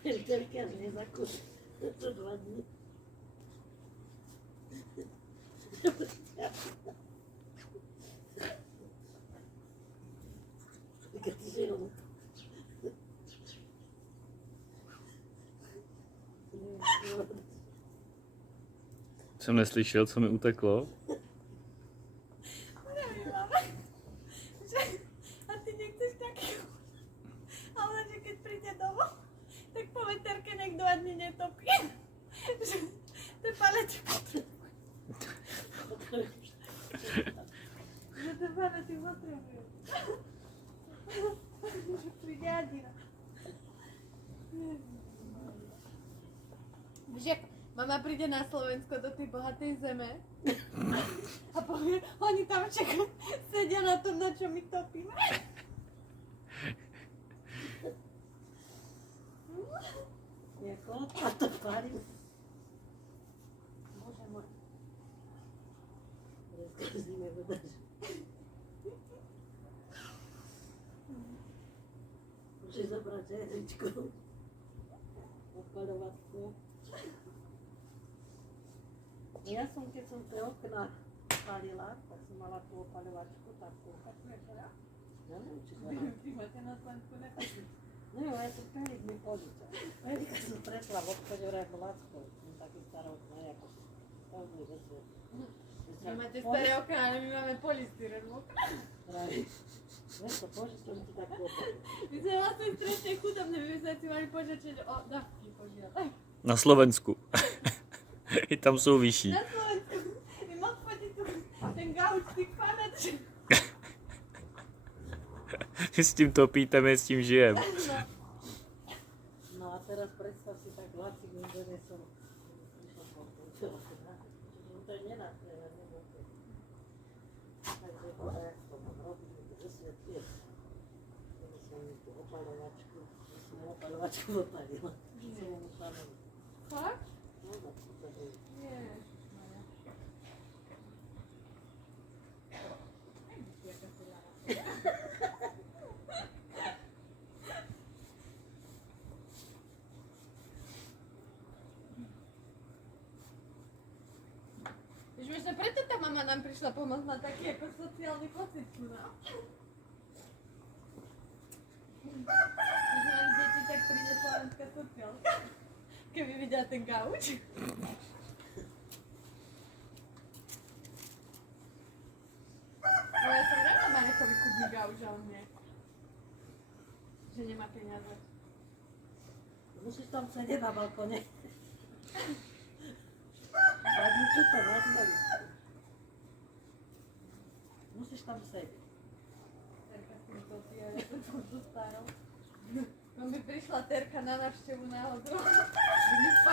Terka nezakúša. To 2 dní. Keď ty žil. Jsem neslyšel, co mi uteklo. Neviem, ale... A ty nechceš takého... Ale že keď príde domov, tak po veterke nech 2 dní netopí. Že to palety potrebujú. Že to palety potrebujú. Že príde Adina. Víš, jak mama príde na Slovensko do tej bohatej zeme a povie, oni tam čakajú, sedia na tom, na čo my topíme. Jako a to pálí. Bože môj. Dneska v zime vodáš. Môžeš zobrať žehličku. Odpaľovatku. Ja som, keď som tie okna palila, tak som mala tú opaľovačku, takú. Ja neviem, či sa Ty máte na Slovensku nepatrí. neviem, ja som Felix mi požičal. Felix som stretla v obchode v Lacko. Som taký starý okna, ako stavný večer. Vy máte staré okna, ale my máme polystyren okna. Vieš to, požičal ti takú opaľu. My sme vlastne strašne chudobné, my sme si mali požičať o dávky požiadať. Na Slovensku. I tam jsou vyšší. Na Slovensku. Vy moc fotiť ten gauč tých panaček. S tím topíteme, s tím žijem. No a teraz predstav si tak Lacik mi donesol. To je nenáklejné, nenáklejné. Takže voda, jak to mám robiť, vysvetlím. Donesol mi tú opaľovačku. Ja som opaľovačku opalila. Som mu upalila. Fakt? No, tak to je. Ježišmaria. Víš, možno preto tá mama nám prišla pomôcť na taký ako sociálny pocit tu, no? Možno nám deti tak príde slovenská sociálka. Keby vidia ten gauč. No ja som ráda Marekovi kúpim gauč, a on nie. Že nemá peniaze. Musíš tam sedieť na balkone. Zadni tuto, na zemi. Musíš tam sedieť. Terka s tým topí, a ja som tu starou. No mi prišla Terka na návštevu náhodou.